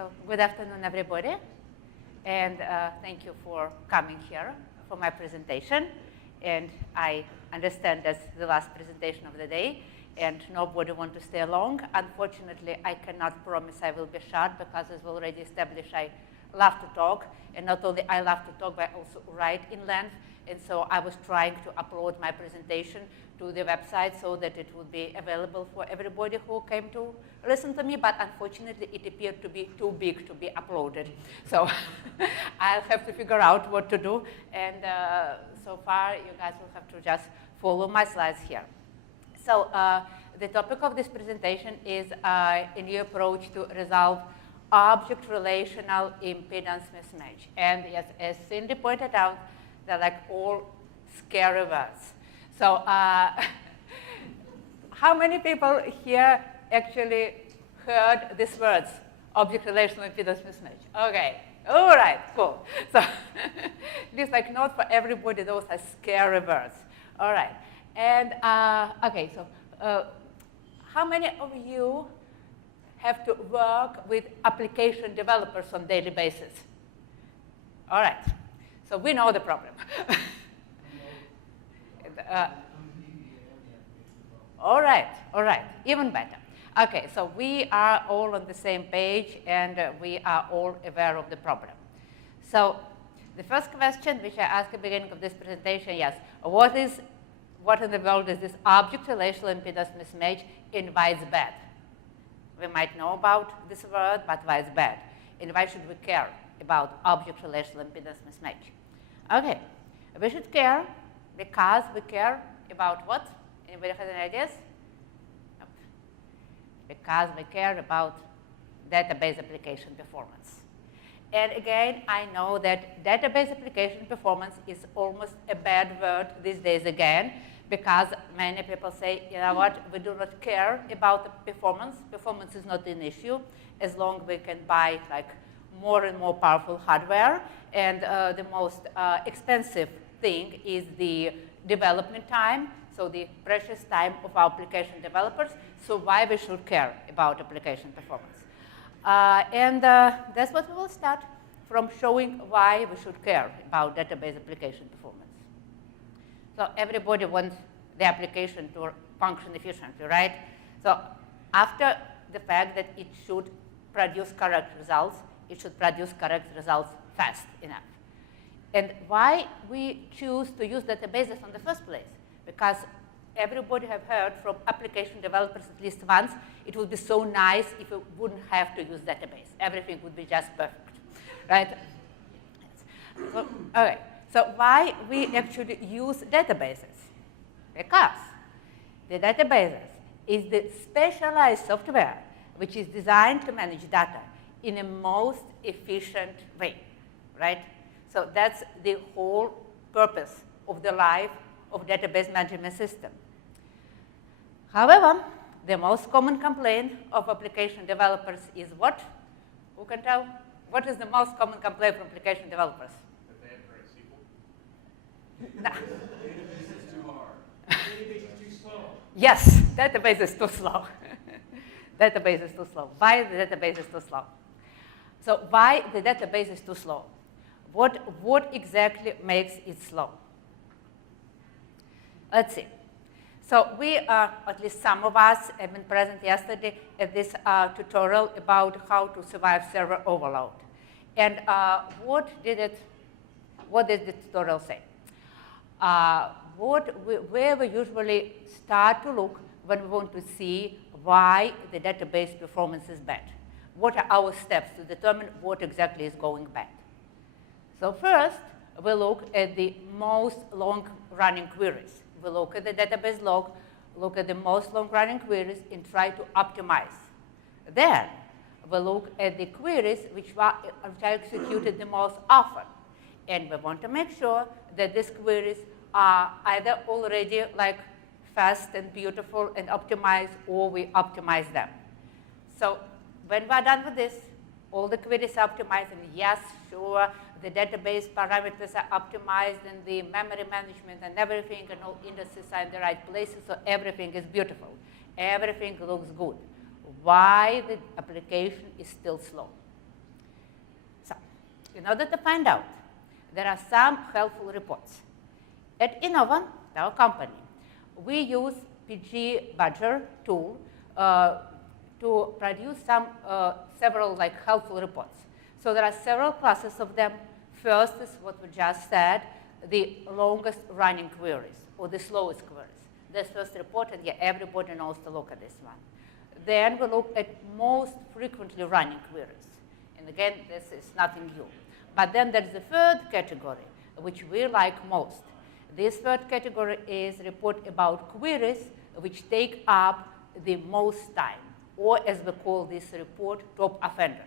So good afternoon, everybody. And thank you for coming here for my presentation. And I understand that's the last presentation of the day, and nobody wants to stay long. Unfortunately, I cannot promise I will be short because, as already established, I love to talk. And not only I love to talk, but I also write in length. And so I was trying to upload my presentation to the website so that it would be available for everybody who came to listen to me. But unfortunately, it appeared to be too big to be uploaded. So I'll have to figure out what to do. And so far, you guys will have to just follow my slides here. So the topic of this presentation is a new approach to resolve object-relational impedance mismatch. And yes, as Cindy pointed out, they're like all scary words. So how many people here actually heard these words, object-relational impedance mismatch? Okay, all right, cool. So it's like not for everybody, those are scary words. All right, and okay, so how many of you have to work with application developers on a daily basis? All right, so we know the problem. All right, even better. Okay, so we are all on the same page, and we are all aware of the problem. So the first question, which I asked at the beginning of this presentation, yes, what in the world is this object-relational impedance mismatch, and why it's bad? We might know about this word, but why it's bad? And why should we care about object-relational impedance mismatch? Okay, we should care because we care about what? Anybody has any ideas? Nope. Because we care about database application performance. And again, I know that database application performance is almost a bad word these days again, because many people say, you know what, we do not care about the performance. Performance is not an issue as long as we can buy like more and more powerful hardware. And the most expensive thing is the development time, so the precious time of our application developers. So why we should care about application performance? And that's what we will start from, showing why we should care about database application performance. So everybody wants the application to function efficiently, right? So after the fact that it should produce correct results, it should produce correct results fast enough. And why we choose to use databases in the first place? Because everybody have heard from application developers at least once, it would be so nice if we wouldn't have to use database. Everything would be just perfect, right? So, okay. So why we actually use databases? Because the databases is the specialized software which is designed to manage data in a most efficient way, right? So that's the whole purpose of the life of database management system. However, the most common complaint of application developers is what? Who can tell? What is the most common complaint from application developers? That they have to write SQL? No. Database is too hard. Database is too slow. Yes, database is too slow. Database is too slow. Why the database is too slow? So why the database is too slow? What exactly makes it slow? Let's see. So we, at least some of us, have been present yesterday at this tutorial about how to survive server overload. And what did the tutorial say? Where we usually start to look when we want to see why the database performance is bad. What are our steps to determine what exactly is going bad? So first, we look at the most long-running queries. We look at the database log, look at the most long-running queries, and try to optimize. Then we look at the queries which are executed the most often. And we want to make sure that these queries are either already like fast and beautiful and optimized, or we optimize them. So when we're done with this, all the queries are optimized, and yes, sure, the database parameters are optimized, and the memory management and everything, and all indices are in the right places, so everything is beautiful. Everything looks good. Why the application is still slow? in order to find out, there are some helpful reports. At Innovan, our company, we use PG Badger tool to produce several helpful reports. So there are several classes of them. First is what we just said, the longest running queries or the slowest queries. That's first report, and yeah, everybody knows to look at this one. Then we look at most frequently running queries. And again, this is nothing new. But then there's the third category, which we like most. This third category is report about queries which take up the most time, or as we call this report, top offenders.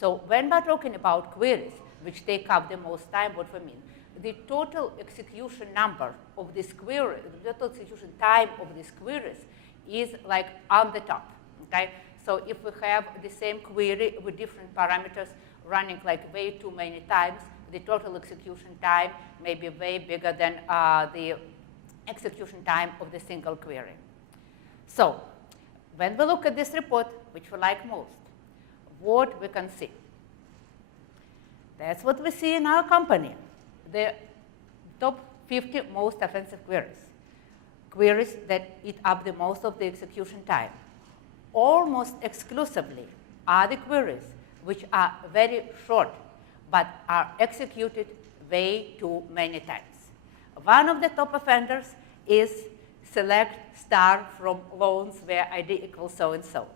So when we're talking about queries which take up the most time, what we mean? The total execution number of this query, the total execution time of these queries is on the top, okay? So if we have the same query with different parameters running way too many times, the total execution time may be way bigger than the execution time of the single query. So when we look at this report, which we like most, what we can see? That's what we see in our company. The top 50 most offensive queries, queries that eat up the most of the execution time, almost exclusively are the queries which are very short but are executed way too many times. One of the top offenders is select star from loans where ID equals so-and-so.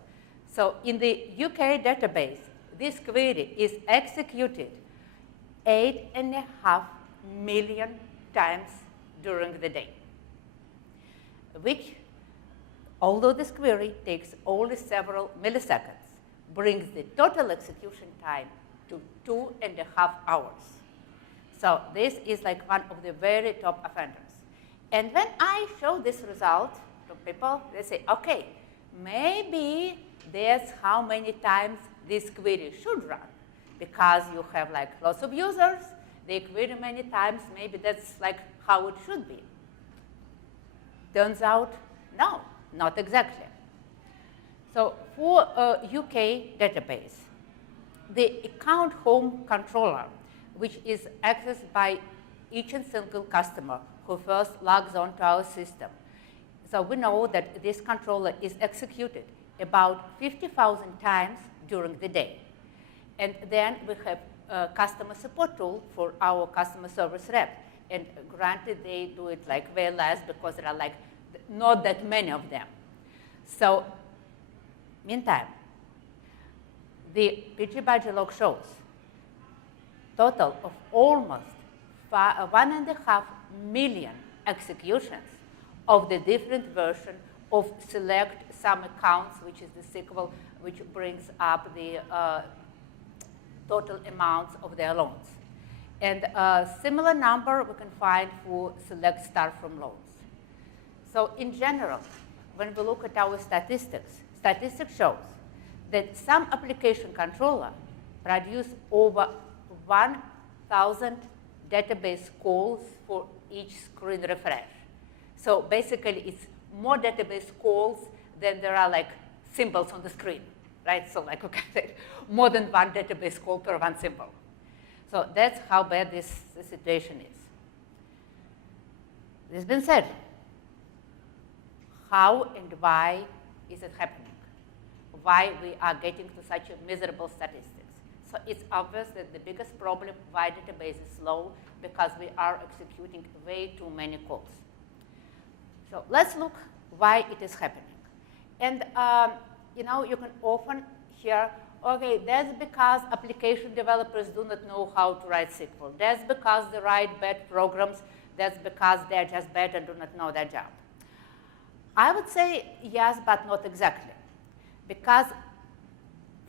So in the UK database, this query is executed 8.5 million times during the day, which, although this query takes only several milliseconds, brings the total execution time to 2.5 hours. So this is one of the very top offenders. And when I show this result to people, they say, okay, maybe that's how many times this query should run, because you have lots of users, they query many times, maybe that's how it should be. Turns out, no, not exactly. So for a UK database, the account home controller, which is accessed by each and single customer who first logs on to our system. So we know that this controller is executed about 50,000 times during the day. And then we have a customer support tool for our customer service rep. And granted, they do it way less because there are not that many of them. So meantime, the PG Badger log shows total of almost 1.5 million executions of the different version of select some accounts, which is the SQL, which brings up the total amounts of their loans. And a similar number we can find for select star from loans. So in general, when we look at our statistics shows that some application controller produce over 1,000 database calls for each screen refresh. So basically, it's more database calls than there are symbols on the screen, right? So we can say more than one database call per one symbol. So that's how bad this situation is. This being said, how and why is it happening? Why we are getting to such a miserable statistics? So it's obvious that the biggest problem why database is slow because we are executing way too many calls. So let's look why it is happening. And you can often hear, okay, that's because application developers do not know how to write SQL. That's because they write bad programs. That's because they're just bad and do not know their job. I would say yes, but not exactly. Because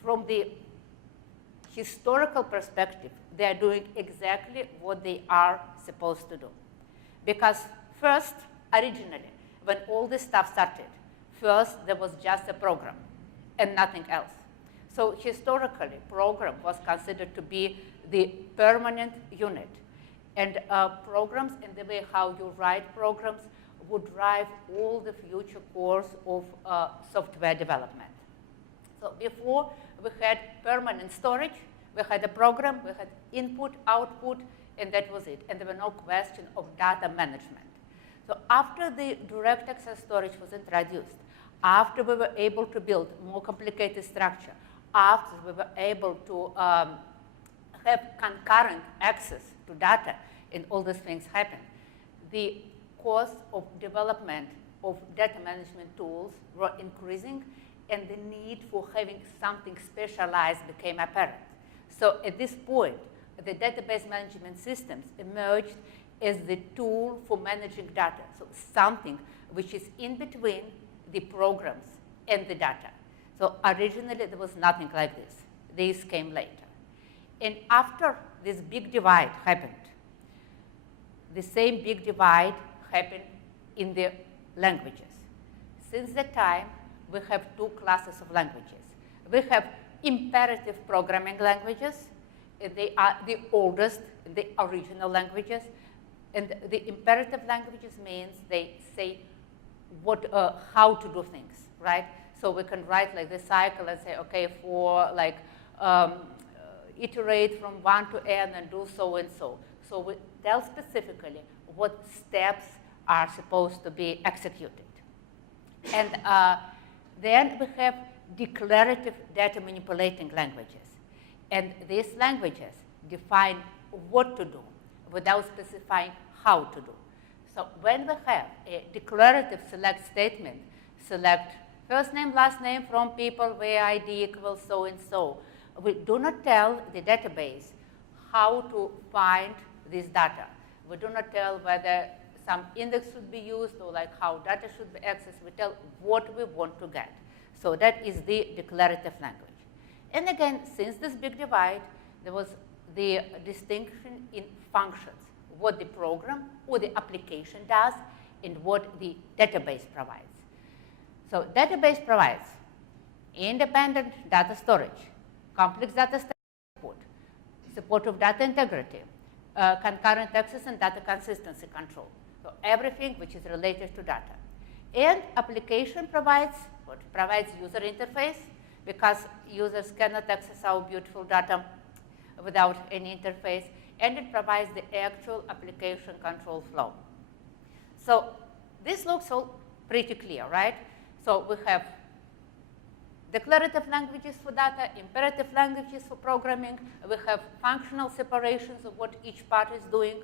from the historical perspective, they are doing exactly what they are supposed to do. Because first, originally, when all this stuff started, first there was just a program and nothing else. So historically, program was considered to be the permanent unit. And programs and the way how you write programs would drive all the future course of software development. So before we had permanent storage, We had a program, we had input, output, and that was it. And there were no question of data management. So after the direct access storage was introduced, after we were able to build more complicated structure, after we were able to have concurrent access to data, and all these things happened, the cost of development of data management tools were increasing, and the need for having something specialized became apparent. So at this point, the database management systems emerged as the tool for managing data, so something which is in between the programs and the data. So originally, there was nothing like this. This came later. And after this big divide happened, the same big divide happened in the languages. Since that time, we have two classes of languages. We have imperative programming languages, and they are the oldest, the original languages. And the imperative languages means they say how to do things, right? So we can write like the cycle and say, okay, for like iterate from 1 to n and do so and so. So we tell specifically what steps are supposed to be executed. And then we have declarative data manipulating languages. And these languages define what to do without specifying how to do. So when we have a declarative select statement, select first name, last name from people where ID equals so and so, we do not tell the database how to find this data. We do not tell whether some index should be used or like how data should be accessed. We tell what we want to get. So that is the declarative language. And again, since this big divide, there was the distinction in functions, what the program or the application does and what the database provides. So database provides independent data storage, complex data support, support of data integrity, concurrent access and data consistency control. So everything which is related to data. And application provides what? Provides user interface, because users cannot access our beautiful data without any interface, and it provides the actual application control flow. So this looks all pretty clear, right? So we have declarative languages for data, imperative languages for programming. We have functional separations of what each part is doing.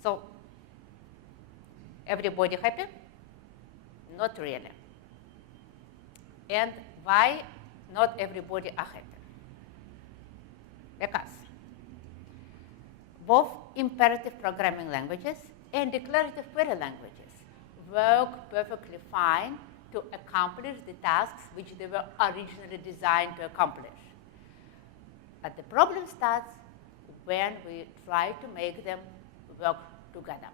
So everybody happy? Not really. And why not everybody are happy? Because both imperative programming languages and declarative query languages work perfectly fine to accomplish the tasks which they were originally designed to accomplish. But the problem starts when we try to make them work together.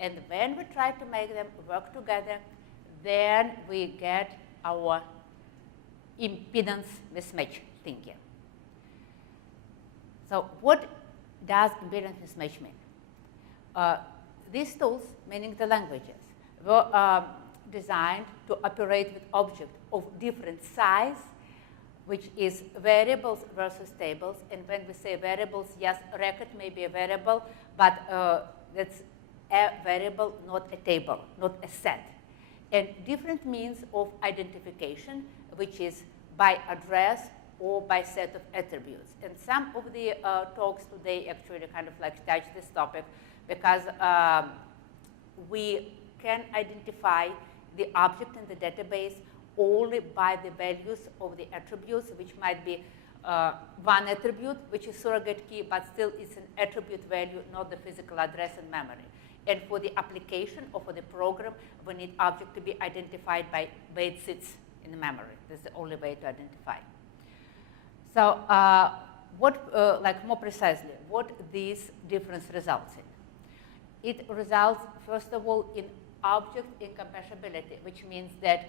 And when we try to make them work together, then we get our impedance mismatch thinking. So what does impedance mismatch mean? These tools, meaning the languages, were designed to operate with objects of different size, which is variables versus tables. And when we say variables, yes, record may be a variable, but that's a variable, not a table, not a set. And different means of identification, which is by address or by set of attributes. And some of the talks today actually kind of like touch this topic, because we can identify the object in the database only by the values of the attributes, which might be one attribute, which is surrogate key, but still it's an attribute value, not the physical address in memory. And for the application or for the program, we need object to be identified by where it sits in the memory. This is the only way to identify. So like more precisely, what this difference results in? It results, first of all, in object incompatibility, which means that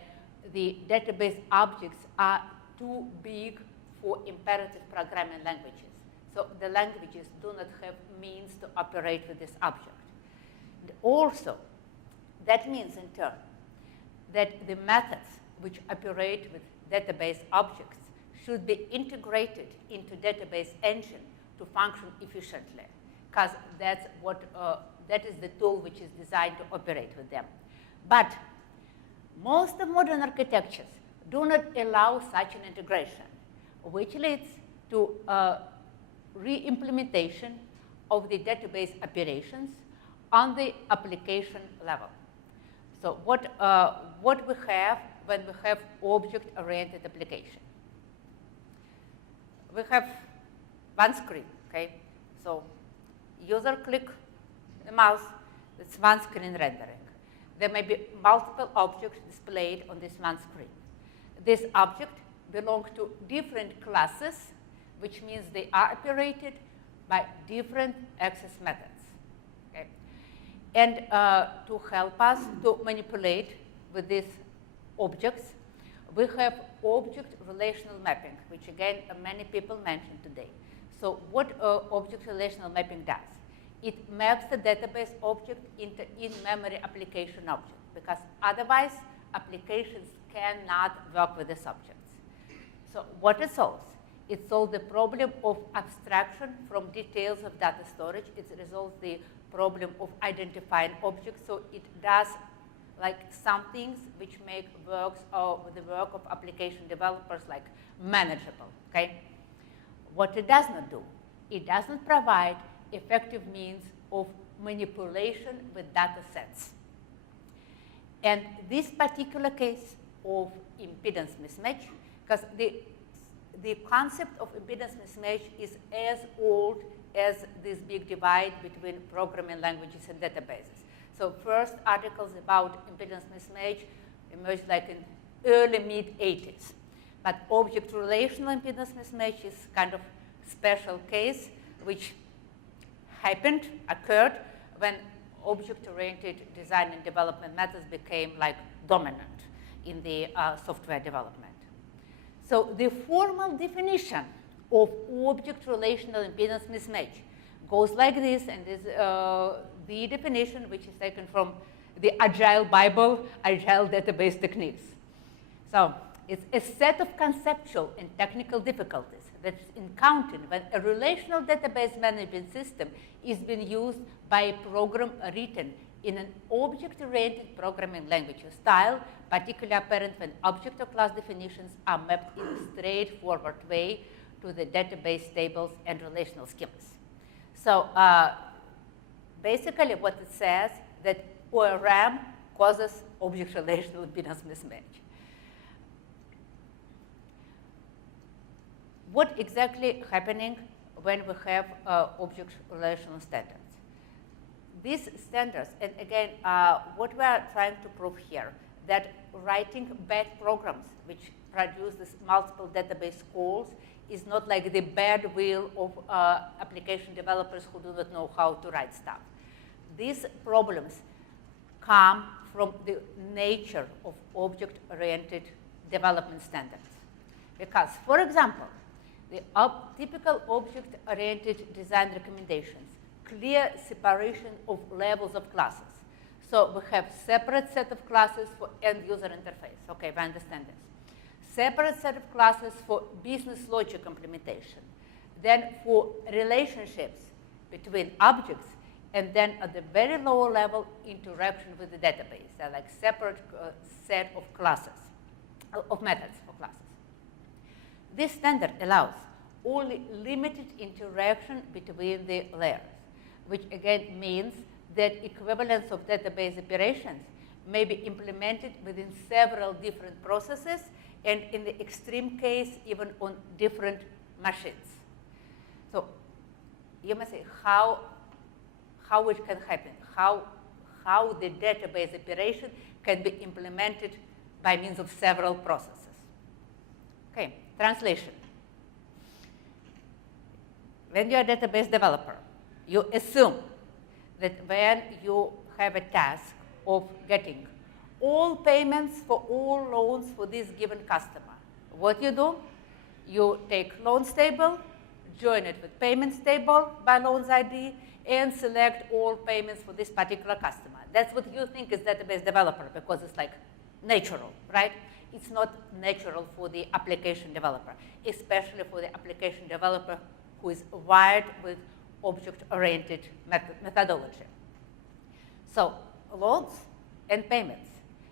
the database objects are too big for imperative programming languages. So the languages do not have means to operate with this object. And also, that means in turn that the methods which operate with database objects should be integrated into database engine to function efficiently, because that's what that is the tool which is designed to operate with them. But most of modern architectures do not allow such an integration, which leads to re-implementation of the database operations on the application level. So what we have when we have object-oriented application? We have one screen, okay? So user click the mouse, it's one screen rendering. There may be multiple objects displayed on this one screen. This object belongs to different classes, which means they are operated by different access methods. Okay? And to help us to manipulate with these objects, we have object relational mapping, which again many people mentioned today. So what object relational mapping does? It maps the database object into in-memory application object, because otherwise applications cannot work with these objects. So what it solves? It solves the problem of abstraction from details of data storage. It resolves the problem of identifying objects. So it does like some things which make the work of application developers like manageable, okay? What it does not do, it does not provide effective means of manipulation with data sets. And this particular case of impedance mismatch, because the concept of impedance mismatch is as old as this big divide between programming languages and databases. So first articles about impedance mismatch emerged like in early mid-80s. But object relational impedance mismatch is kind of special case which occurred when object-oriented design and development methods became like dominant in the software development. So the formal definition of object relational impedance mismatch goes like this, and is the definition which is taken from the Agile Bible, Agile Database Techniques. So it's a set of conceptual and technical difficulties that's encountered when a relational database management system is being used by a program written in an object-oriented programming language or style, particularly apparent when object or class definitions are mapped in a straightforward way to the database tables and relational schemas. So basically what it says that ORM causes object relational impedance mismatch. What exactly happening when we have object relational standards? These standards, and again, what we are trying to prove here, that writing bad programs which produce this multiple database calls is not like the bad will of application developers who do not know how to write stuff. These problems come from the nature of object-oriented development standards. Because, for example, the typical object-oriented design recommendations clear separation of levels of classes. So we have separate set of classes for end-user interface. Okay, we understand this. Separate set of classes for business logic implementation. Then for relationships between objects, and then at the very lower level, interaction with the database. They're like separate set of classes, of methods for classes. This standard allows only limited interaction between the layers, which again means that equivalence of database operations may be implemented within several different processes, and in the extreme case, even on different machines. So you may say how it can happen, how the database operation can be implemented by means of several processes. Okay, translation. When you're a database developer, you assume that when you have a task of getting all payments for all loans for this given customer, what you do? You take loans table, join it with payments table by loans ID, and select all payments for this particular customer. That's what you think is database developer, because it's like natural, right? it's not natural for the application developer, especially for the application developer who is wired with object-oriented methodology. So loans and payments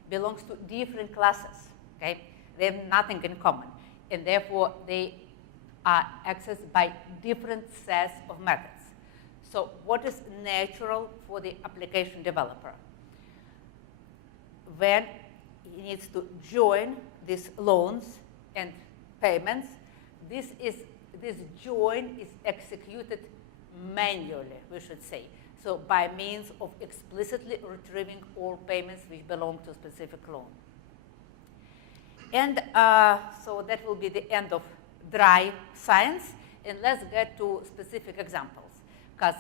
belongs to different classes, okay? They have nothing in common, and therefore they are accessed by different sets of methods. So what is natural for the application developer? When he needs to join these loans and payments, this join is executed manually, we should say. So by means of explicitly retrieving all payments which belong to a specific loan. And so that will be the end of dry science. And let's get to specific examples. Because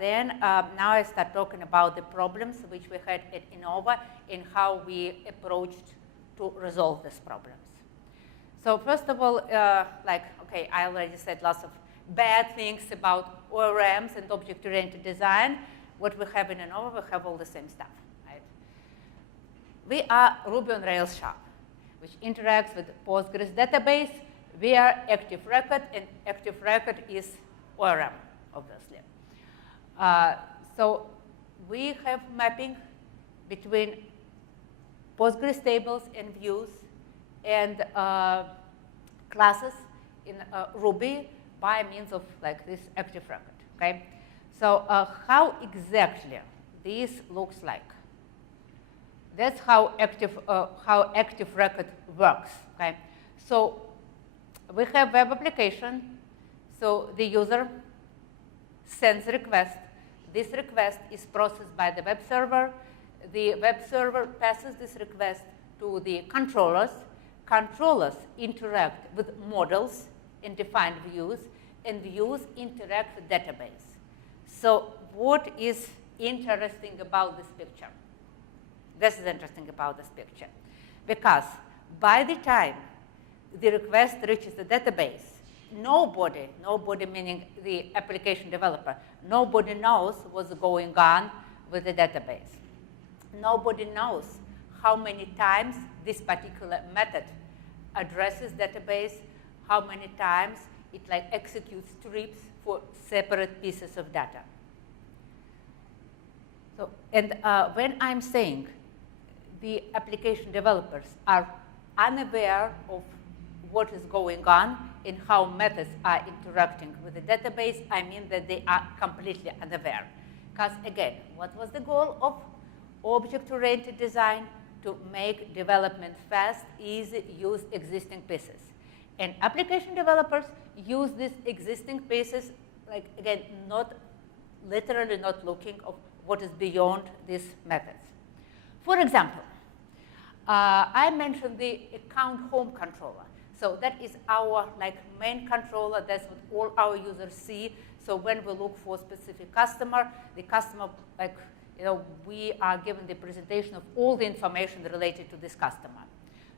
then now I start talking about the problems which we had at Innova and how we approached to resolve these problems. So first of all, okay, I already said lots of bad things about ORMs and object-oriented design. What we have in Innova, we have all the same stuff, right? We are Ruby on Rails shop, which interacts with Postgres database. We are active record, and active record is ORM, obviously. So we have mapping between Postgres tables and views and classes in Ruby by means of like this active record, okay? So how exactly this looks like? That's how active record works, okay? So we have web application. So the user sends a request. This request is processed by the web server. The web server passes this request to the controllers. Controllers interact with models in defined views, and views interact with database. So what is interesting about this picture? This is interesting about this picture, because by the time the request reaches the database, nobody meaning the application developer, nobody knows what's going on with the database. Nobody knows how many times this particular method addresses database, how many times it like executes strips for separate pieces of data. So, and when I'm saying the application developers are unaware of what is going on and how methods are interacting with the database, I mean that they are completely unaware. Because again, what was the goal of object-oriented design? To make development fast, easy, use existing pieces. And application developers use these existing pieces, like again, not literally not looking of what is beyond these methods. For example, I mentioned the account home controller. So that is our like main controller. That's what all our users see. So when we look for a specific customer, the customer, like, you know, we are given the presentation of all the information related to this customer.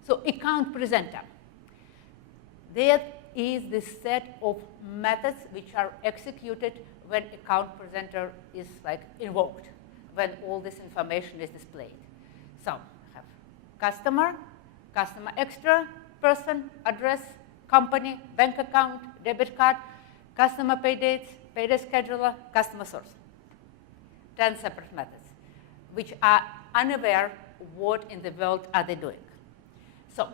So account presenter. There is the set of methods which are executed when account presenter is like invoked, when all this information is displayed. So we have customer, customer extra, person, address, company, bank account, debit card, customer pay dates, payday scheduler, customer source. 10 separate methods, which are unaware what in the world are they doing. So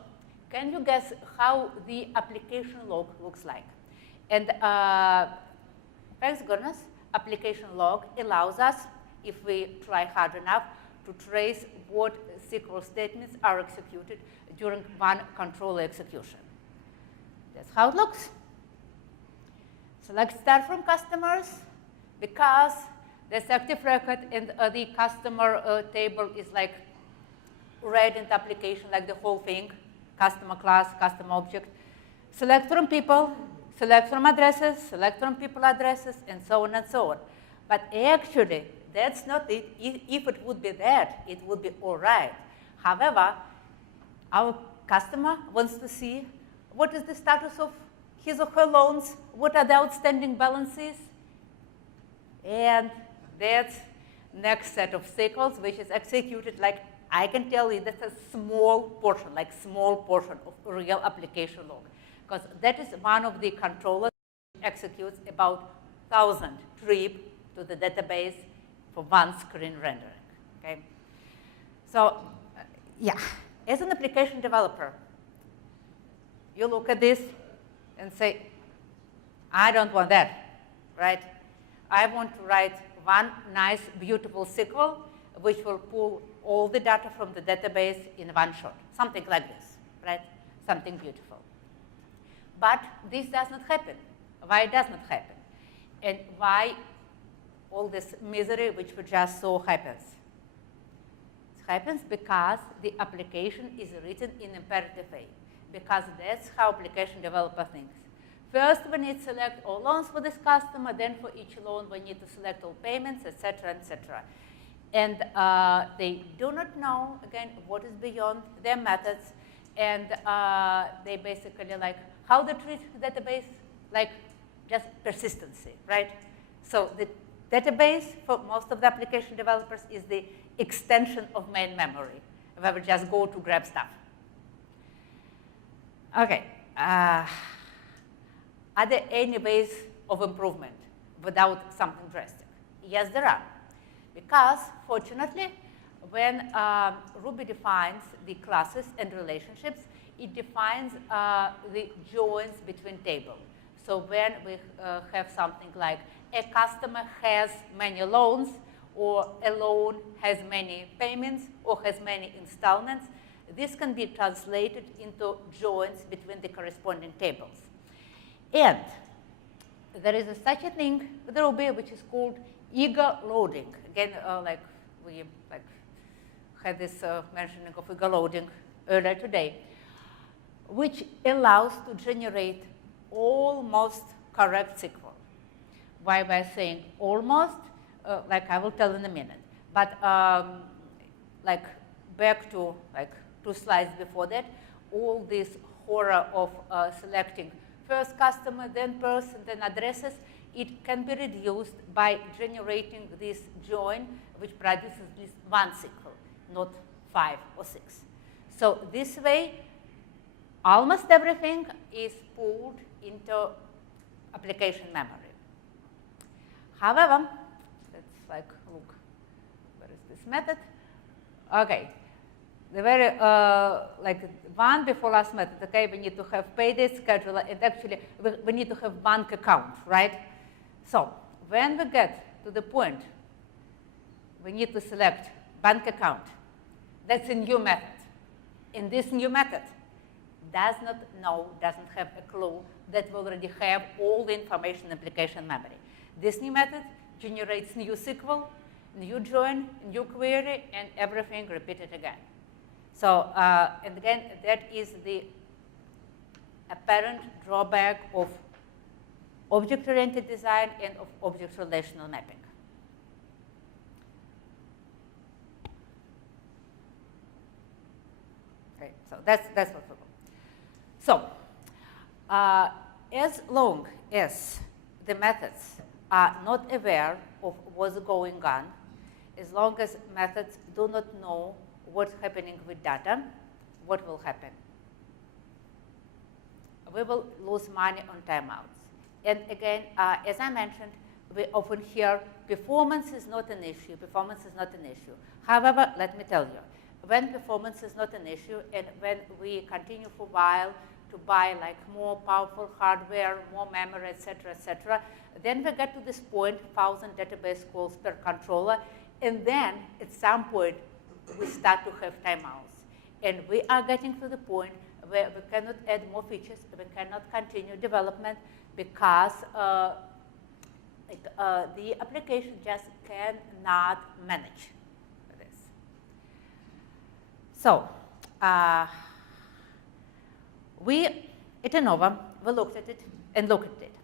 can you guess how the application log looks like? And thanks goodness, application log allows us, if we try hard enough, to trace what SQL statements are executed during one controller execution. That's how it looks. So let's start from customers, because there's active record and the customer table is like read in the application, like the whole thing, customer class, customer object. Select from people, select from addresses, select from people addresses, and so on and so on. But actually, that's not it. If it would be that, it would be all right. However, our customer wants to see what is the status of his or her loans, what are the outstanding balances, and that's next set of cycles, which is executed like I can tell you that's a small portion, like small portion of real application log, because that is one of the controllers that executes about 1,000 trips to the database for one screen rendering, okay? So, yeah, as an application developer, you look at this and say, I don't want that, right? I want to write one nice, beautiful SQL which will pull all the data from the database in one shot, something like this, right? Something beautiful. But this does not happen. Why it does not happen? And why all this misery which we just saw happens? It happens because the application is written in imperative way, because that's how application developer thinks. First, we need to select all loans for this customer. Then for each loan, we need to select all payments, et cetera, et cetera. And they do not know, again, what is beyond their methods. And they basically like how they treat the database, like just persistency, right? So the database for most of the application developers is the extension of main memory, where we just go to grab stuff. Okay. Are there any ways of improvement without something drastic? Yes, there are. Because, fortunately, when Ruby defines the classes and relationships, it defines the joins between tables. So when we have something like a customer has many loans, or a loan has many payments, or has many installments, this can be translated into joins between the corresponding tables. And there is such a thing with Ruby which is called eager loading. Again, like we had this mentioning of eager loading earlier today, which allows to generate almost correct SQL. Why by saying almost? Like I will tell in a minute. But like back to like 2 slides before that, all this horror of selecting first customer, then person, then addresses, it can be reduced by generating this join, which produces at least one SQL, not 5 or 6. So this way, almost everything is pulled into application memory. However, let's like look, where is this method? Okay. The very, like one before last method, okay, we need to have payday scheduler, and actually we need to have bank account, right? So when we get to the point, we need to select bank account. That's a new method. And this new method doesn't have a clue that we already have all the information in application memory. This new method generates new SQL, new join, new query, and everything repeated again. So, and again, that is the apparent drawback of object-oriented design and of object-relational mapping. Okay, so that's what we do. So, as long as the methods are not aware of what's going on, as long as methods do not know what's happening with data, what will happen? We will lose money on timeouts. And again, as I mentioned, we often hear performance is not an issue, performance is not an issue. However, let me tell you, when performance is not an issue and when we continue for a while to buy like more powerful hardware, more memory, et cetera, then we get to this point, 1,000 database calls per controller, and then at some point, we start to have timeouts. And we are getting to the point where we cannot add more features, we cannot continue development because the application just cannot manage this. So we at Innova, we looked at it and looked at it.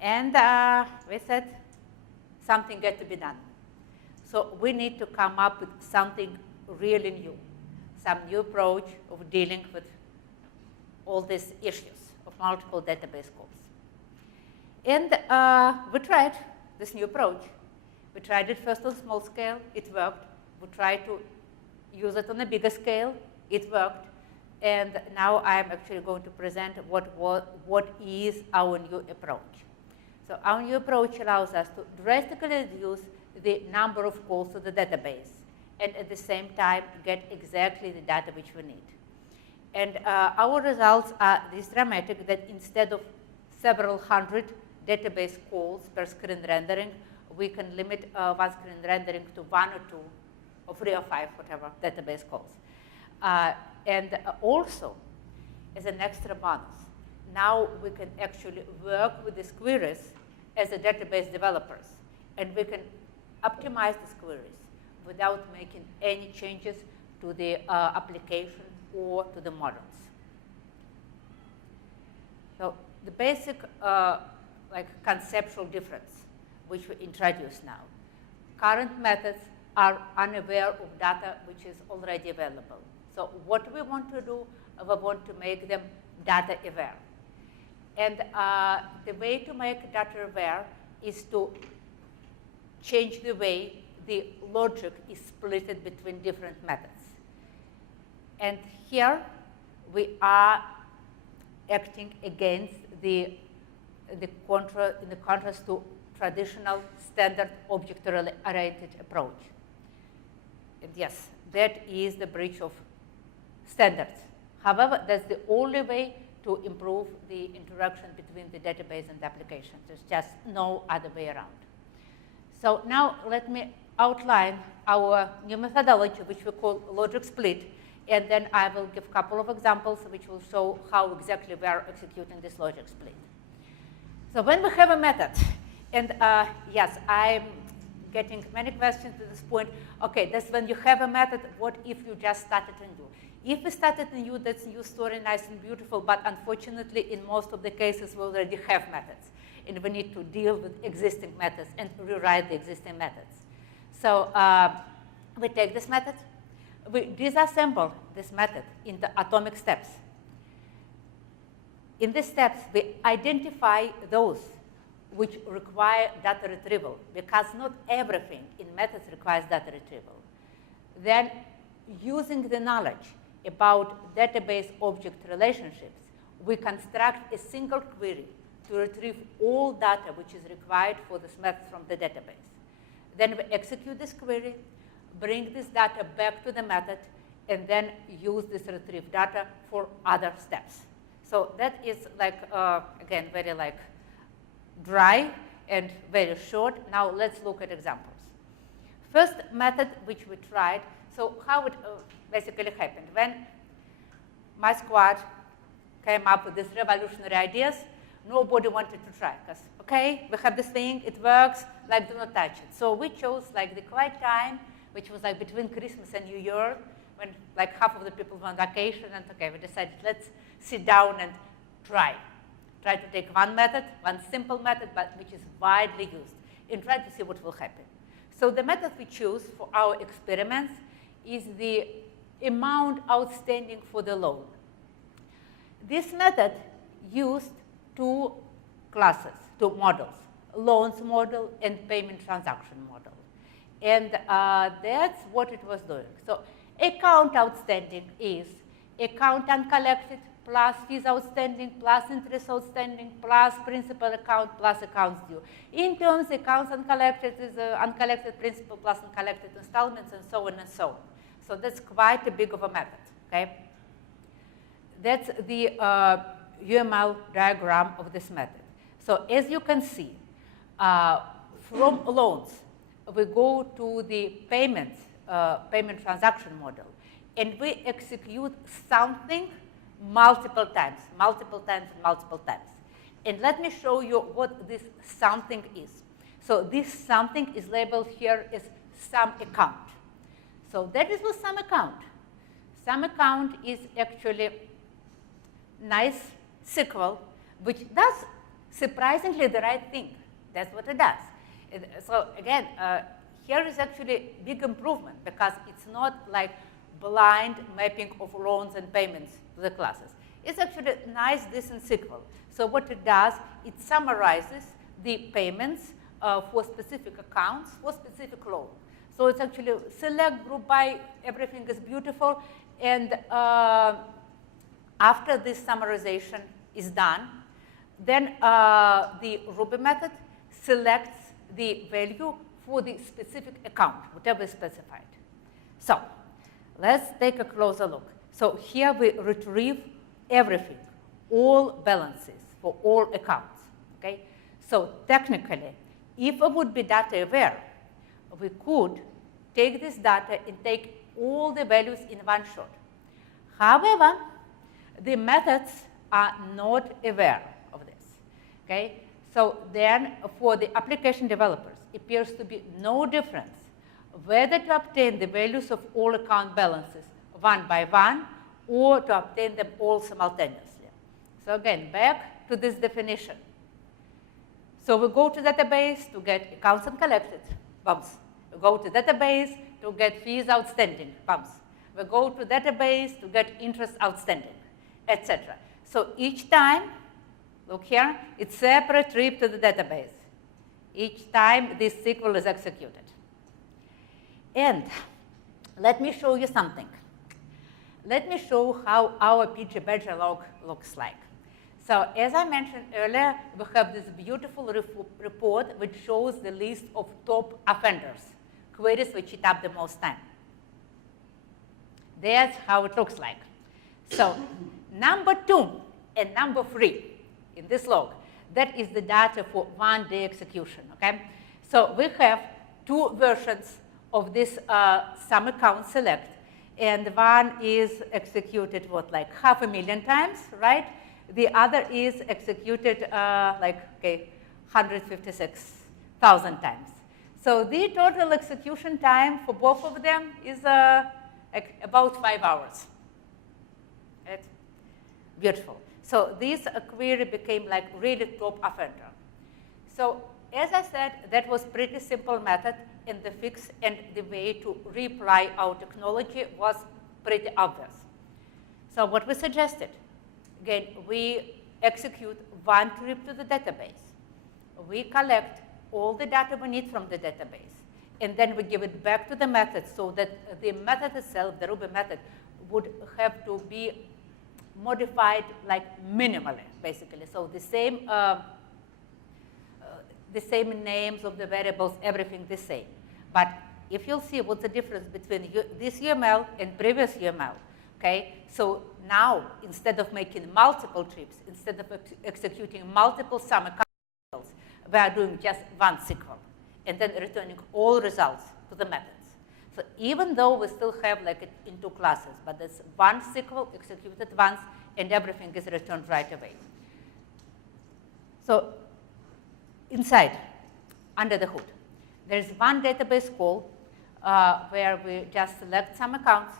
And we said something had to be done. So we need to come up with something really new, some new approach of dealing with all these issues of multiple database calls. And we tried this new approach. We tried it first on small scale, it worked. We tried to use it on a bigger scale. It worked. And now I'm actually going to present what is our new approach. So our new approach allows us to drastically reduce the number of calls to the database and at the same time get exactly the data which we need. And our results are this dramatic that instead of several hundred database calls per screen rendering, we can limit one screen rendering to 1 or 2 or 3 or 5, whatever, database calls. And also, as an extra bonus, now we can actually work with these queries as a database developers, and we can optimize these queries without making any changes to the application or to the models. So the basic conceptual difference which we introduce now. Current methods are unaware of data which is already available. So what we want to do, we want to make them data aware. And the way to make data aware is to change the way the logic is split between different methods. And here we are acting against in the contrast to traditional standard object-oriented approach. And yes, that is the breach of standards. However, that's the only way to improve the interaction between the database and the application. There's just no other way around. So now let me outline our new methodology, which we call logic split, and then I will give a couple of examples which will show how exactly we are executing this logic split. So when we have a method, and yes, I'm getting many questions at this point. Okay, that's when you have a method, what if you just started anew? If we started anew, that's a new story, nice and beautiful, but unfortunately, in most of the cases, we already have methods, and we need to deal with existing methods and rewrite the existing methods. So we take this method, we disassemble this method into atomic steps. In these steps, we identify those which require data retrieval, because not everything in methods requires data retrieval. Then, using the knowledge about database object relationships, we construct a single query to retrieve all data which is required for this method from the database. Then we execute this query, bring this data back to the method, and then use this retrieved data for other steps. So that is again, very dry and very short. Now let's look at examples. First method which we tried, so how it basically happened. When my squad came up with these revolutionary ideas, nobody wanted to try, because, okay, we have this thing, it works, do not touch it. So we chose the quiet time, which was between Christmas and New Year, when half of the people were on vacation, and okay, we decided let's sit down and try to take one method, one simple method, but which is widely used, and try to see what will happen. So the method we choose for our experiments is the amount outstanding for the loan. This method used two classes, two models, loans model and payment transaction model. And that's what it was doing. So account outstanding is account uncollected plus fees outstanding plus interest outstanding plus principal account plus accounts due. In terms, accounts uncollected is uncollected principal plus uncollected installments and so on and so on. So that's quite a big of a method, okay? That's the UML diagram of this method. So as you can see, from loans, we go to the payment transaction model, and we execute something multiple times. And let me show you what this something is. So this something is labeled here as some account. So that is what some account. Some account is actually nice SQL, which does surprisingly the right thing. That's what it does. So again, here is actually big improvement, because it's not like blind mapping of loans and payments to the classes. It's actually nice, decent SQL. So what it does, it summarizes the payments for specific accounts for specific loan. So it's actually select, group by, everything is beautiful. And after this summarization is done, then the Ruby method selects the value for the specific account, whatever is specified. So let's take a closer look. So here we retrieve everything, all balances for all accounts, okay? So technically, if we would be data aware, we could take this data and take all the values in one shot. However, the methods are not aware of this, okay? So then for the application developers, it appears to be no difference whether to obtain the values of all account balances one by one or to obtain them all simultaneously. So again, back to this definition. So we go to database to get accounts uncollected, bumps. We go to database to get fees outstanding, bumps. We go to database to get interest outstanding, etc. So each time, look here, it's separate trip to the database. Each time this SQL is executed. And let me show you something. Let me show how our PG Badger log looks like. So as I mentioned earlier, we have this beautiful report which shows the list of top offenders, queries which eat up the most time. That's how it looks like. So number 2 and number 3 in this log, that is the data for one-day execution, okay? So we have 2 versions of this sum account select, and one is executed, what, like 500,000 times, right? The other is executed like, okay, 156,000 times. So the total execution time for both of them is like about 5 hours. Right? Beautiful. So this query became like really top offender. So as I said, that was pretty simple method, and the fix and the way to reapply our technology was pretty obvious. So what we suggested, again, we execute one trip to the database. We collect all the data we need from the database, and then we give it back to the method so that the method itself, the Ruby method, would have to be modified like minimally, basically. So the same names of the variables, everything the same. But if you'll see what's the difference between this UML and previous UML, okay? So now, instead of making multiple trips, instead of executing multiple sum accounts, we are doing just one SQL and then returning all results to the methods. So even though we still have like it in 2 classes, but there's one SQL executed once and everything is returned right away. So inside, under the hood, there's one database call where we just select some accounts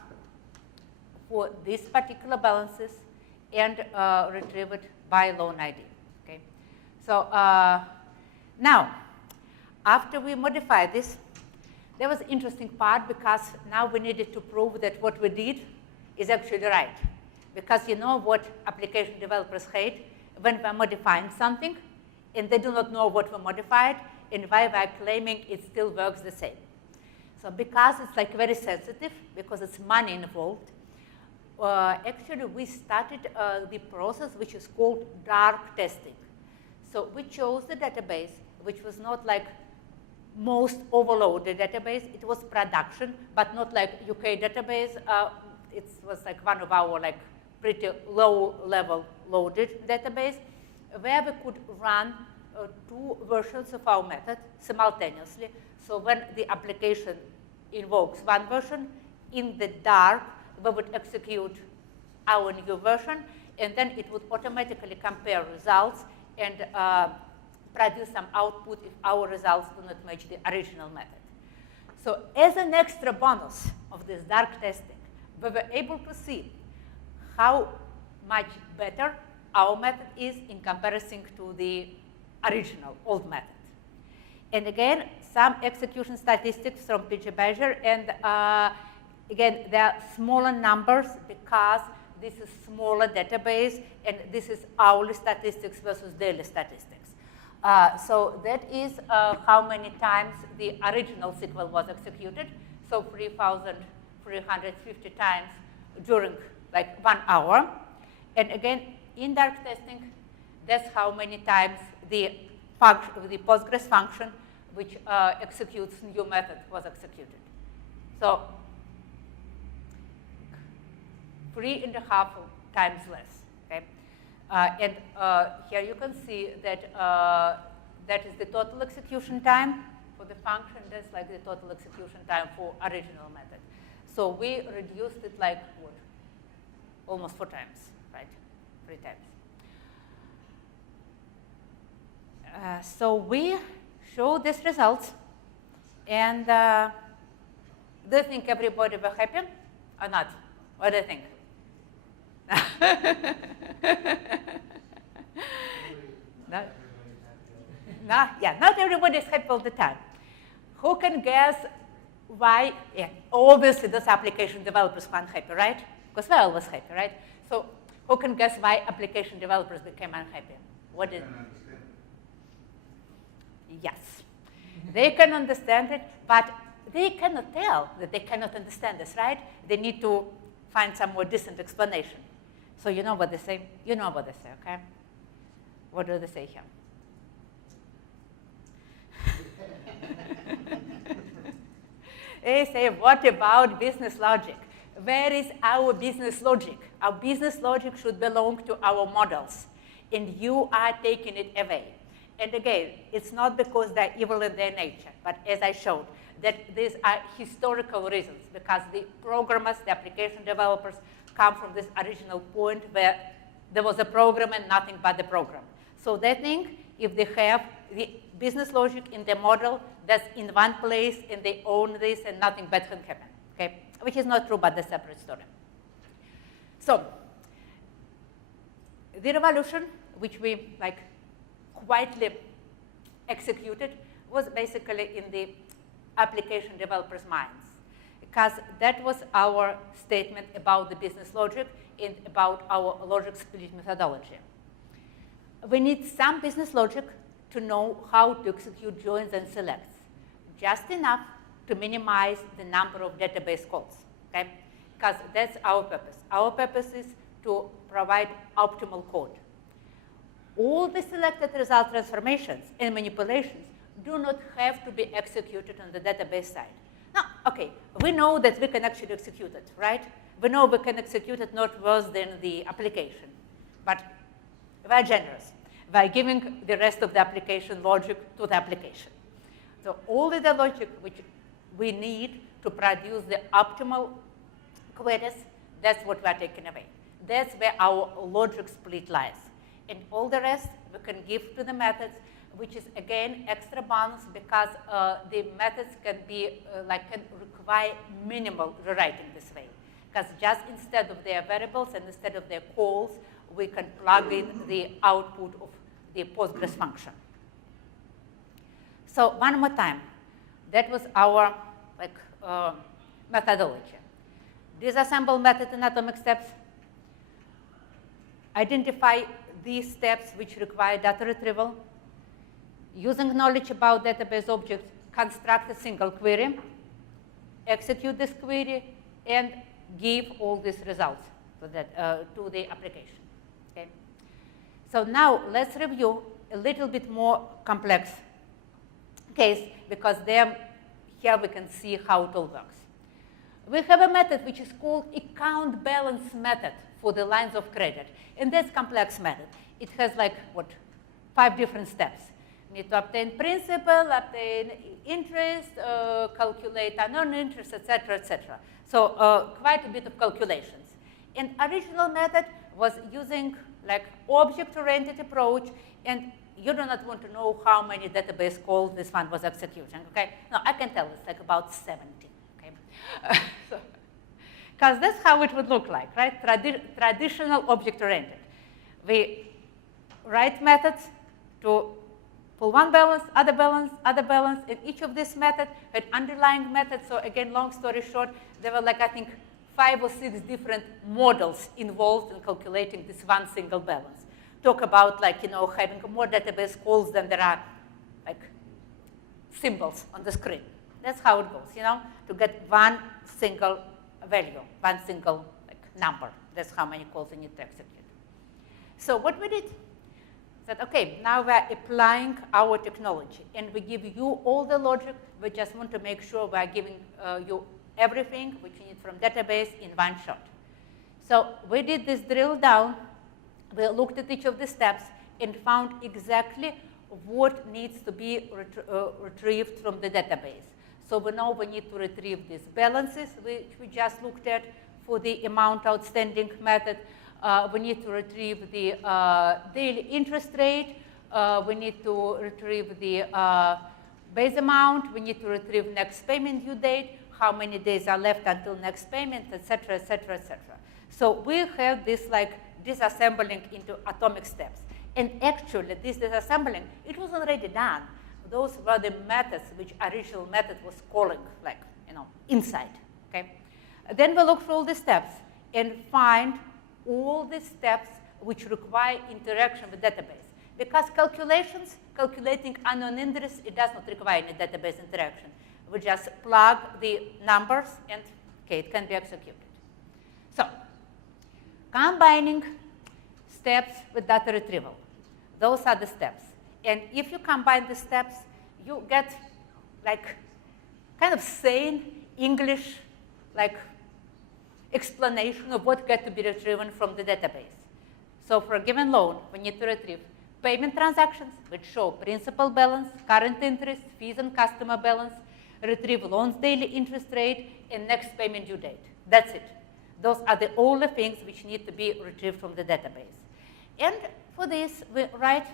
for these particular balances and retrieve it by loan ID. Okay? So now, after we modify this, there was an interesting part because now we needed to prove that what we did is actually right. Because you know what application developers hate? When we're modifying something and they do not know what we modified and why we're claiming it still works the same. So because it's like very sensitive, because it's money involved, actually we started the process which is called dark testing. So we chose the database which was not like most overloaded database. It was production, but not like UK database. It was like one of our like pretty low level loaded database where we could run 2 versions of our method simultaneously. So when the application invokes one version, in the dark, we would execute our new version, and then it would automatically compare results and produce some output if our results do not match the original method. So as an extra bonus of this dark testing, we were able to see how much better our method is in comparison to the original old method. And again, some execution statistics from PG Badger, and again, they are smaller numbers because this is smaller database, and this is hourly statistics versus daily statistics. So that is how many times the original SQL was executed. So 3,350 times during like 1 hour. And again, in dark testing, that's how many times the Postgres function, which executes new method, was executed. So 3.5 times less. Okay? And here you can see that that is the total execution time for the function. That's like the total execution time for original method. So we reduced it like what? Almost 4 times, right? 3 times. So we show these results, and do you think everybody were happy or not? What do you think? No? No? Yeah, not everybody is happy all the time. Who can guess why? Yeah, obviously those application developers weren't happy, right? Because we're always happy, right? So who can guess why application developers became unhappy? What did? Yes, they can understand it, but they cannot tell that they cannot understand this, right? They need to find some more decent explanation. So you know what they say? You know what they say, okay? What do they say here? They say, what about business logic? Where is our business logic? Our business logic should belong to our models, and you are taking it away. And again, it's not because they're evil in their nature, but as I showed, that these are historical reasons, because the programmers, the application developers, come from this original point where there was a program and nothing but the program. So they think if they have the business logic in the model that's in one place and they own this and nothing bad can happen, okay? Which is not true, but a separate story. So the revolution, which we like quietly executed, was basically in the application developers' minds, because that was our statement about the business logic and about our logic split methodology. We need some business logic to know how to execute joins and selects, just enough to minimize the number of database calls, okay? Because that's our purpose. Our purpose is to provide optimal code. All the selected result transformations and manipulations do not have to be executed on the database side. Now, okay, we know that we can actually execute it, right? We know we can execute it not worse than the application, but we're generous by giving the rest of the application logic to the application. So all of the logic which we need to produce the optimal queries, that's what we're taking away. That's where our logic split lies. And all the rest we can give to the methods, which is again extra bonus because the methods can be can require minimal rewriting this way. Because just instead of their variables and instead of their calls, we can plug in the output of the Postgres function. So one more time, that was our methodology. Disassemble method in atomic steps. Identify these steps which require data retrieval. Using knowledge about database objects, construct a single query, execute this query, and give all these results to the application. Okay? So now let's review a little bit more complex case, because here we can see how it all works. We have a method which is called account balance method for the lines of credit. And that's complex method. It has 5 different steps. We need to obtain principal, obtain interest, calculate unknown interest, etc., etc. So quite a bit of calculations. And original method was using object-oriented approach, and you do not want to know how many database calls this one was executing, okay? No, I can tell it's about 70, okay? Because that's how it would look like, right? Traditional object-oriented. We write methods to pull one balance, other balance, other balance, and each of these methods had underlying methods. So again, long story short, there were I think 5 or 6 different models involved in calculating this one single balance. talk about like, having more database calls than there are like symbols on the screen. That's how it goes, to get one single value, one single like number. That's how many calls you need to execute. So what we did is that, okay, now we're applying our technology, and we give you all the logic. We just want to make sure we're giving you everything which you need from database in one shot. So we did this drill down. We looked at each of the steps and found exactly what needs to be retrieved from the database. So we know we need to retrieve these balances, which we just looked at for the amount outstanding method. We need to retrieve the daily interest rate. We need to retrieve the base amount. We need to retrieve next payment due date, how many days are left until next payment, et cetera, et cetera, et cetera. So we have this like disassembling into atomic steps. And actually, this disassembling, it was already done. Those were the methods which original method was calling, like, inside, okay? Then we look through all the steps and find all the steps which require interaction with database. Because calculating unknown interest, it does not require any database interaction. We just plug the numbers and, okay, it can be executed. So, combining steps with data retrieval. Those are the steps. And if you combine the steps, you get like kind of sane English like explanation of what got to be retrieved from the database. So for a given loan, we need to retrieve payment transactions, which show principal balance, current interest, fees and customer balance, retrieve loan's daily interest rate, and next payment due date. That's it. Those are the only things which need to be retrieved from the database. And for this, we write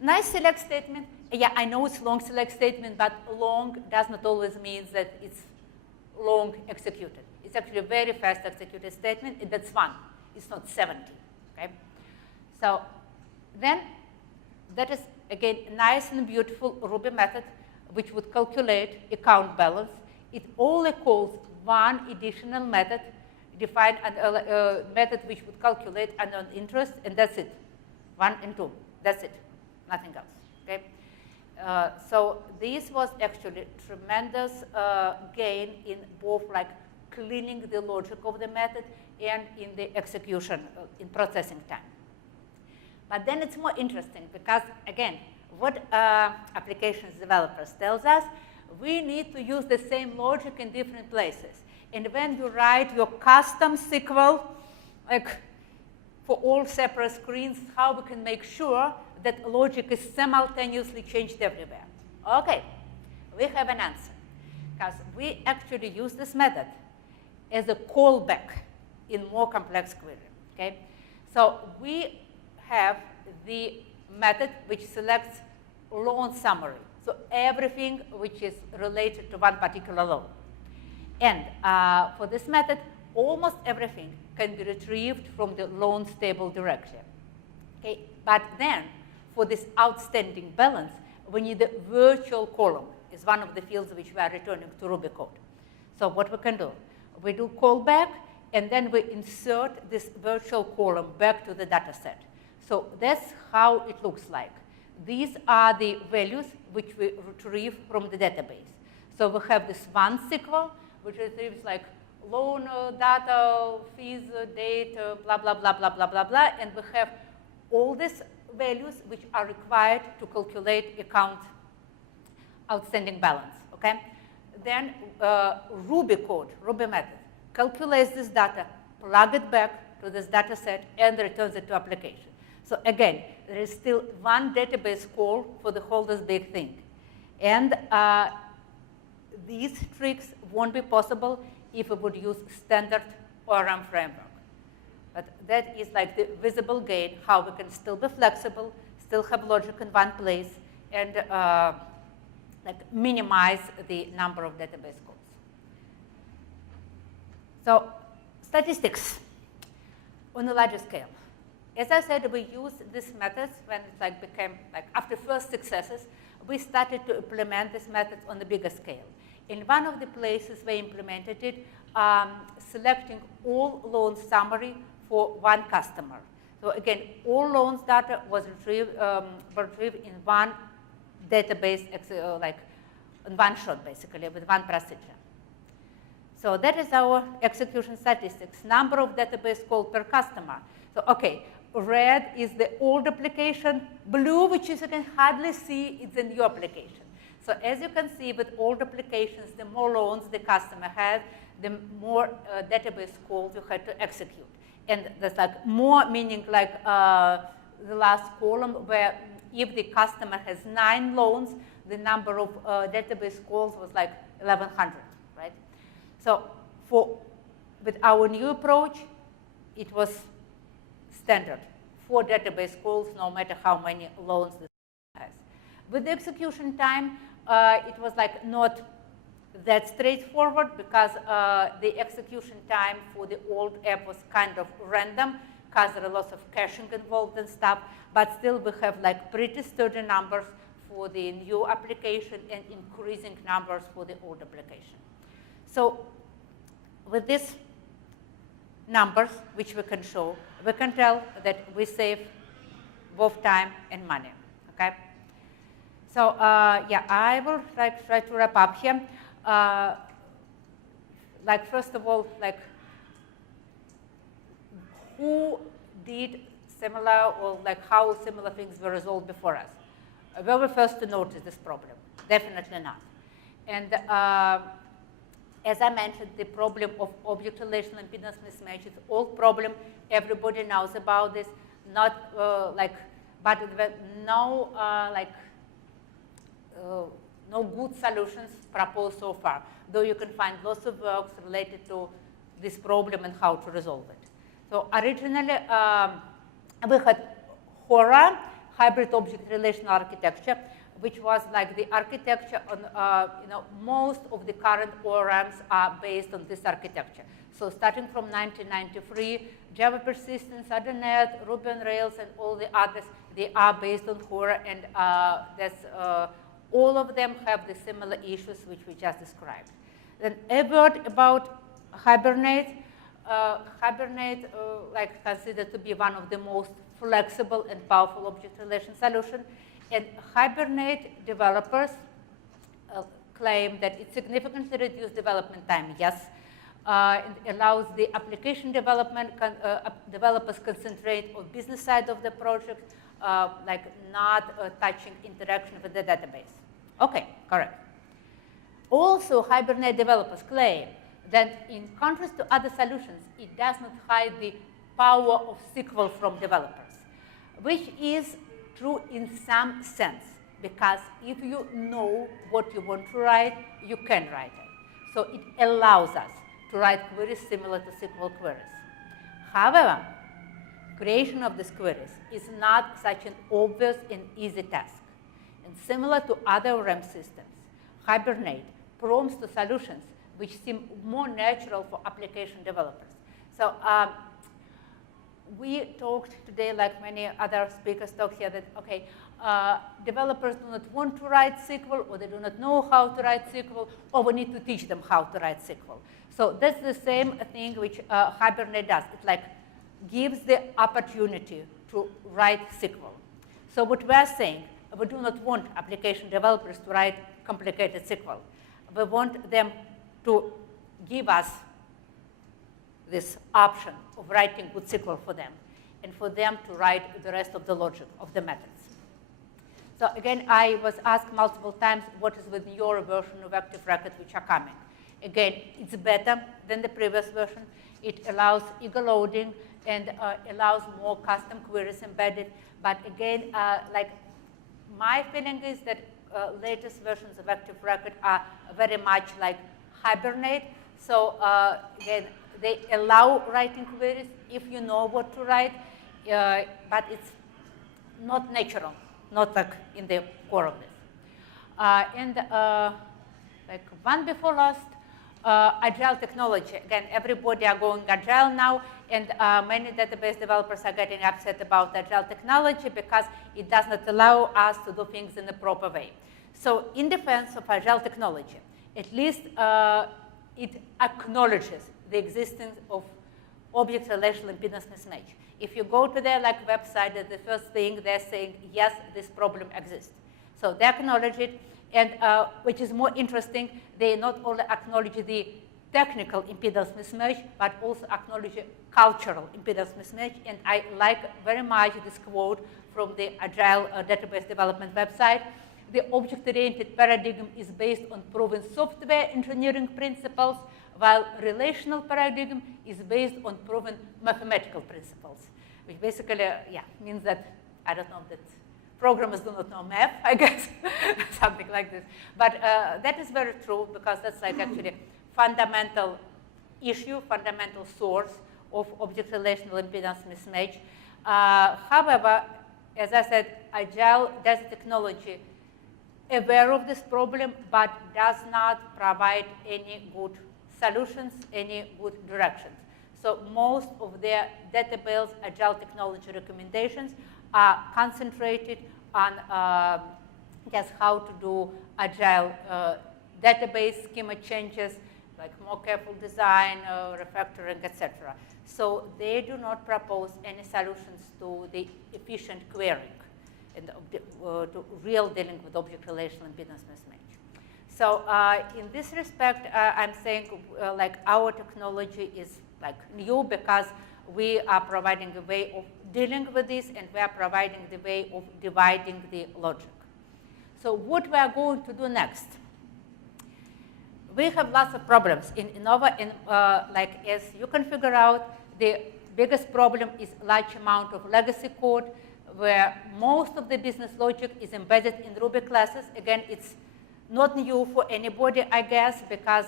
nice select statement. Yeah, I know it's long select statement, but long does not always mean that it's long executed. It's actually a very fast executed statement, and that's one. It's not 70, okay? So then that is, again, a nice and beautiful Ruby method which would calculate account balance. It only calls one additional method, define a method which would calculate unknown interest, and that's it. 1 and 2, that's it, nothing else, okay? So this was actually tremendous gain in both like cleaning the logic of the method and in the execution, in processing time. But then it's more interesting because, again, what applications developers tells us, we need to use the same logic in different places. And when you write your custom SQL, like for all separate screens, how we can make sure that logic is simultaneously changed everywhere. Okay, we have an answer. Because we actually use this method as a callback in more complex query, okay? So we have the method which selects loan summary. So everything which is related to one particular loan. And for this method, almost everything can be retrieved from the loans table directly. Okay? But then, for this outstanding balance, we need a virtual column. It's one of the fields which we are returning to Ruby code. So what we can do, we do callback, and then we insert this virtual column back to the data set. So that's how it looks like. These are the values which we retrieve from the database. So we have this one SQL, which retrieves like loan data, fees, date, blah, blah, blah, blah, blah, blah, blah. And we have all these values which are required to calculate account outstanding balance, okay? Then Ruby code, Ruby method, calculates this data, plug it back to this data set, and returns it to application. So again, there is still one database call for the whole this big thing. And these tricks won't be possible if we would use standard ORM framework. But that is like the visible gain, how we can still be flexible, still have logic in one place, and like minimize the number of database calls. So statistics on a larger scale. As I said, we used these methods when it like became, like after first successes, we started to implement these methods on a bigger scale. In one of the places we implemented it, selecting all loan summary for one customer. So again, all loans data was retrieved in one database, like in one shot, basically, with one procedure. So that is our execution statistics, number of database calls per customer. So okay, red is the old application, blue, which you can hardly see, is the new application. So as you can see, with old applications, the more loans the customer had, the more database calls you had to execute. And there's like more, meaning like the last column, where if the customer has 9 loans, the number of database calls was like 1,100, right? So with our new approach, it was standard, 4 database calls, no matter how many loans the customer has. With the execution time, it was like not that straightforward, because the execution time for the old app was kind of random, because there are lots of caching involved and stuff, but still we have like pretty sturdy numbers for the new application and increasing numbers for the old application. So with these numbers, which we can show, we can tell that we save both time and money, okay? So yeah, I will try to wrap up here. Like first of all, like who did similar, or like how similar things were resolved before us? Were we first to notice this problem? Definitely not. And as I mentioned, the problem of object-relational impedance mismatch is an old problem. Everybody knows about this. Not but there were no no good solutions proposed so far, though you can find lots of works related to this problem and how to resolve it. So originally, we had HORA, hybrid object relational architecture, which was like the architecture on, most of the current ORMs are based on this architecture. So starting from 1993, Java Persistence, ADNet, Ruby on Rails, and all the others, they are based on HORA, and all of them have the similar issues which we just described. Then a word about Hibernate. Hibernate, considered to be one of the most flexible and powerful object relation solution. And Hibernate developers claim that it significantly reduced development time. Yes, it allows the application development developers concentrate on business side of the project, not touching interaction with the database. Okay, correct. Also, Hibernate developers claim that in contrast to other solutions, it does not hide the power of SQL from developers, which is true in some sense, because if you know what you want to write, you can write it. So it allows us to write queries similar to SQL queries. However, creation of these queries is not such an obvious and easy task. And similar to other ORM systems, Hibernate prompts to solutions which seem more natural for application developers. So we talked today, like many other speakers talk here, that, okay, developers do not want to write SQL, or they do not know how to write SQL, or we need to teach them how to write SQL. So that's the same thing which Hibernate does. It gives the opportunity to write SQL. So what we're saying, we do not want application developers to write complicated SQL. We want them to give us this option of writing good SQL for them, and for them to write the rest of the logic of the methods. So again, I was asked multiple times, what is with your version of active record which are coming? Again, it's better than the previous version. It allows eager loading and allows more custom queries embedded. But again, my feeling is that latest versions of active record are very much like Hibernate. So again, they allow writing queries if you know what to write, but it's not natural, not like in the core of this. One before last, Agile Technology. Again, everybody are going Agile now, and many database developers are getting upset about Agile Technology because it does not allow us to do things in the proper way. So in defense of Agile Technology, at least it acknowledges the existence of object relational impedance mismatch. If you go to their like website, the first thing they're saying, yes, this problem exists. So they acknowledge it, and which is more interesting, they not only acknowledge the technical impedance mismatch, but also acknowledge cultural impedance mismatch. And I like very much this quote from the Agile database development website. The object-oriented paradigm is based on proven software engineering principles, while relational paradigm is based on proven mathematical principles, which basically, means that, I don't know, that programmers do not know math, I guess, something like this. But that is very true, because that's like actually fundamental issue, fundamental source of object-relational impedance mismatch. However, as I said, Agile Technology aware of this problem, but does not provide any good solutions, any good directions. So most of their database Agile Technology recommendations are concentrated on just how to do Agile database schema changes, like more careful design, refactoring, etc. So they do not propose any solutions to the efficient querying and to real dealing with object-relational impedance mismatch. So in this respect, I'm saying like our technology is like new, because we are providing a way of dealing with this, and we are providing the way of dividing the logic. So what we are going to do next? We have lots of problems in Innova, and like as you can figure out, the biggest problem is large amount of legacy code, where most of the business logic is embedded in Ruby classes. Again, it's not new for anybody, I guess, because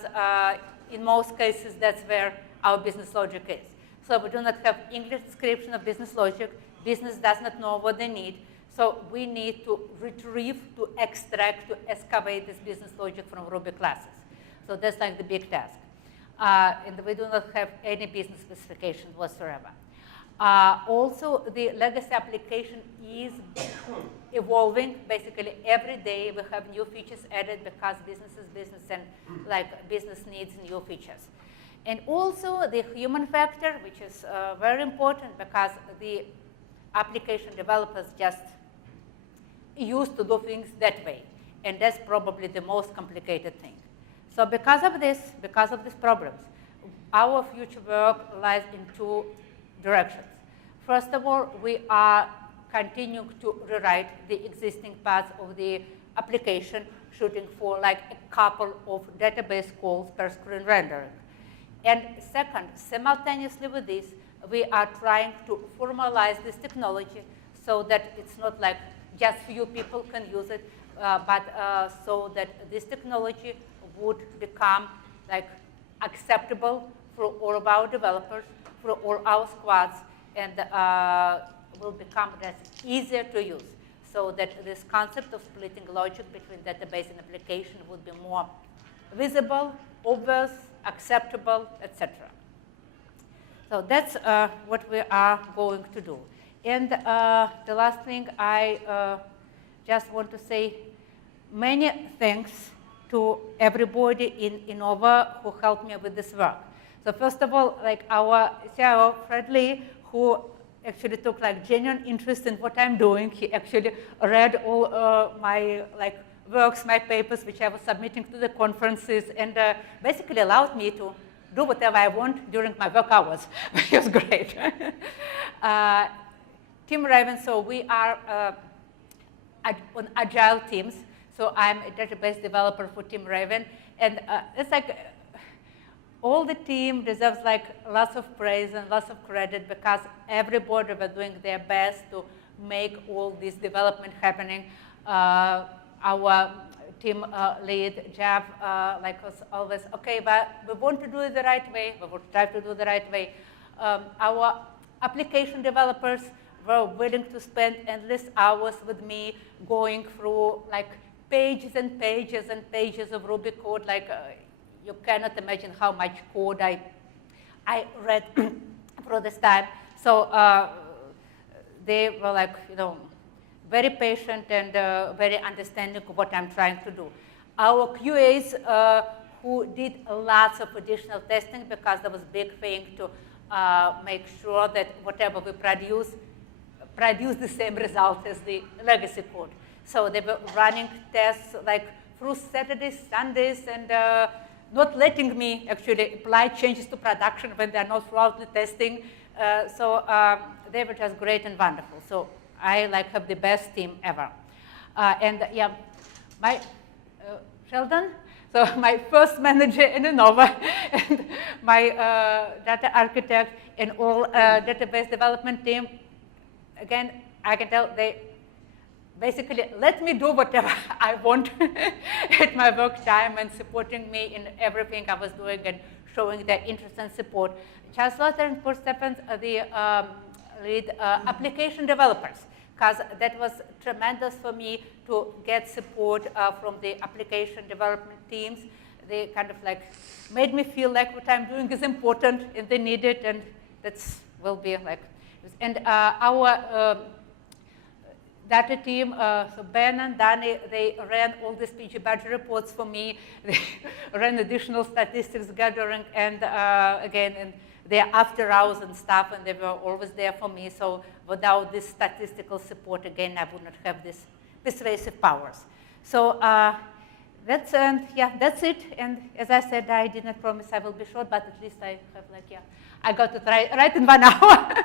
in most cases, that's where our business logic is. So we do not have English description of business logic. Business does not know what they need. So we need to retrieve, to extract, to excavate this business logic from Ruby classes. So that's like the big task. And we do not have any business specification whatsoever. Also, the legacy application is evolving. Basically, every day we have new features added, because business is business, and like business needs new features. And also the human factor, which is very important, because the application developers just used to do things that way. And that's probably the most complicated thing. So because of these problems, our future work lies in two directions. First of all, we are continuing to rewrite the existing parts of the application, shooting for like a couple of database calls per screen rendering. And second, simultaneously with this, we are trying to formalize this technology so that it's not like just few people can use it, but so that this technology would become like acceptable for all of our developers, for all our squads, and will become easier to use, so that this concept of splitting logic between database and application would be more visible, obvious, acceptable, etc. So that's what we are going to do. And the last thing, I just want to say many thanks to everybody in Innova who helped me with this work. So first of all, like our CIO, Fred Lee, who actually took like genuine interest in what I'm doing. He actually read all my like works, my papers, which I was submitting to the conferences, and basically allowed me to do whatever I want during my work hours, which was great. Team Raven, so we are on agile teams. So I'm a database developer for Team Raven, and it's like all the team deserves like lots of praise and lots of credit, because everybody was doing their best to make all this development happening. Our team lead, Jeff, like was always, okay, but we want to do it the right way. We will try to do it the right way. Our application developers were willing to spend endless hours with me going through like pages and pages and pages of Ruby code. Like you cannot imagine how much code I read for this time. So they were like, you know, very patient and very understanding of what I'm trying to do. Our QAs who did lots of additional testing, because there was a big thing to make sure that whatever we produce the same result as the legacy code. So they were running tests like through Saturdays, Sundays, and not letting me actually apply changes to production when they're not throughout the testing. So they were just great and wonderful. So I have the best team ever. And yeah, my Sheldon, so my first manager in Innova, and my data architect, and all database development team, again, I can tell they basically let me do whatever I want at my work time and supporting me in everything I was doing and showing their interest and support. Charles Lotter and Paul Stephens are the lead application developers, because that was tremendous for me to get support from the application development teams. They kind of made me feel like what I'm doing is important and they need it, and that's will be and our data team, so Ben and Danny, they ran all these PG budget reports for me. They ran additional statistics gathering, and again, and their after hours and stuff, and they were always there for me. So without this statistical support, again, I would not have this persuasive powers. So that's it. And as I said, I did not promise I will be short, but at least I have I got to try right in 1 hour.